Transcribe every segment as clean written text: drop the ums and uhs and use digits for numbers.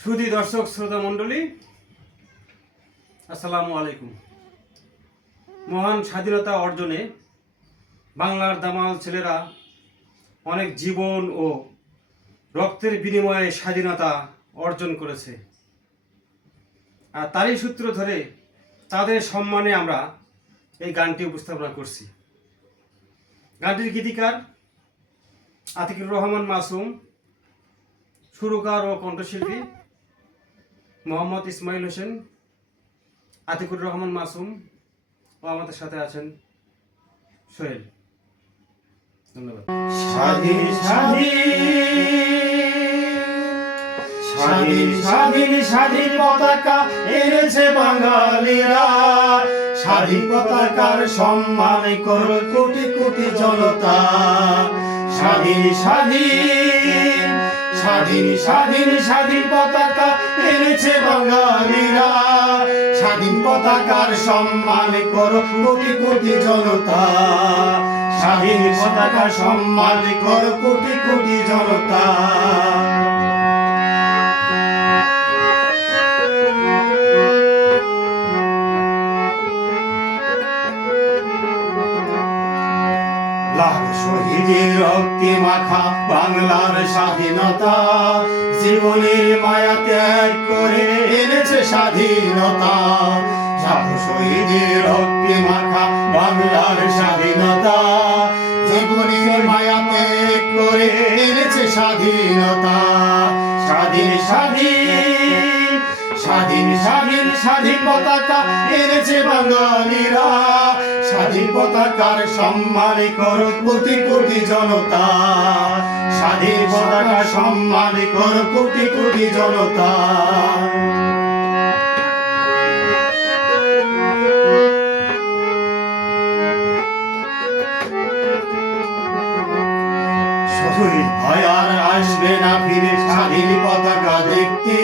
সুধী দর্শক শ্রোতা মণ্ডলী, আসসালামু আলাইকুম। মহান স্বাধীনতা অর্জনে বাংলার দামাল ছেলেরা অনেক জীবন ও রক্তের বিনিময়ে স্বাধীনতা অর্জন করেছে, আর তারই সূত্র ধরে তাদের সম্মানে আমরা এই গানটি উপস্থাপনা করছি। গানটির গীতিকার আতিকুর রহমান মাসুম, সুরকার ও কণ্ঠশিল্পী মোহাম্মদ ইসমাইল হোসেন, আতিকুর রহমান মাসুম ও আমাদের সাথে আছেন সোহেল। ধন্যবাদ। স্বাধীন স্বাধীন স্বাধীন স্বাধীন পতাকা এনেছে বাঙালিরা, স্বাধীন পতাকার সম্মান করো কোটি কোটি জনতা। স্বাধীন স্বাধীন স্বাধীন স্বাধীন স্বাধীন পতাকা এনেছে বাঙালিরা, স্বাধীন পতাকার সম্মান করো কোটি কোটি জনতা। স্বাধীন পতাকা সম্মান করো কোটি কোটি জনতা। লাখ শহীদের রক্তে মাখা বাংলার স্বাধীনতা, জীবনের মায়া ত্যাগ করে এনেছে স্বাধীনতা। লাখ শহীদের রক্তে মাখা বাংলার স্বাধীনতা, জীবনের মায়া ত্যাগ করে এনেছে স্বাধীনতা। স্বাধীন স্বাধীন স্বাধীন স্বাধীন স্বাধীন পতাকা এনেছে বাঙালিরা, স্বাধীন পতাকার সম্মান করো কোটি কোটি জনতা। স্বাধীন পতাকা সম্মান করো কোটি কোটি জনতা। শহীদ ভয় আর আসবে না ফিরে স্বাধীন পতাকা দেখতে,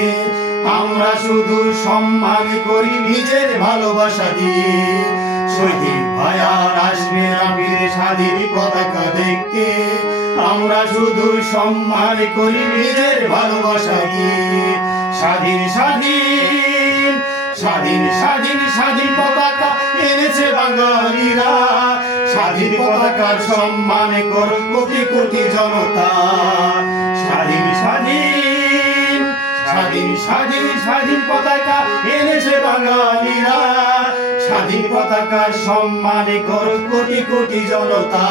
আমরা শুধু সম্মান করি নিজের ভালোবাসা দিয়ে। শহীদ ভয় আর আসবে না ফিরে স্বাধীন পতাকা দেখতে, আমরা শুধু সম্মান করি নিজের ভালোবাসা দিয়ে। স্বাধীন স্বাধীন স্বাধীন স্বাধীন স্বাধীন পতাকা এনেছে বাঙালিরা, স্বাধীন পতাকার সম্মান করো কোটি কোটি জনতা। স্বাধীন স্বাধীন স্বাধীন স্বাধীন স্বাধীন পতাকা এনেছে বাঙালিরা, স্বাধীন পতাকার সম্মান করো কোটি কোটি জনতা।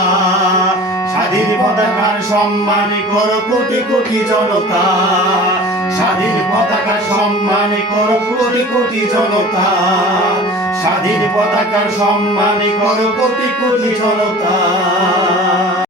স্বাধীন পতাকার সম্মান করো কোটি কোটি জনতা। স্বাধীন পতাকার সম্মান করো কোটি কোটি জনতা। স্বাধীন পতাকার সম্মান করো কোটি কোটি জনতা।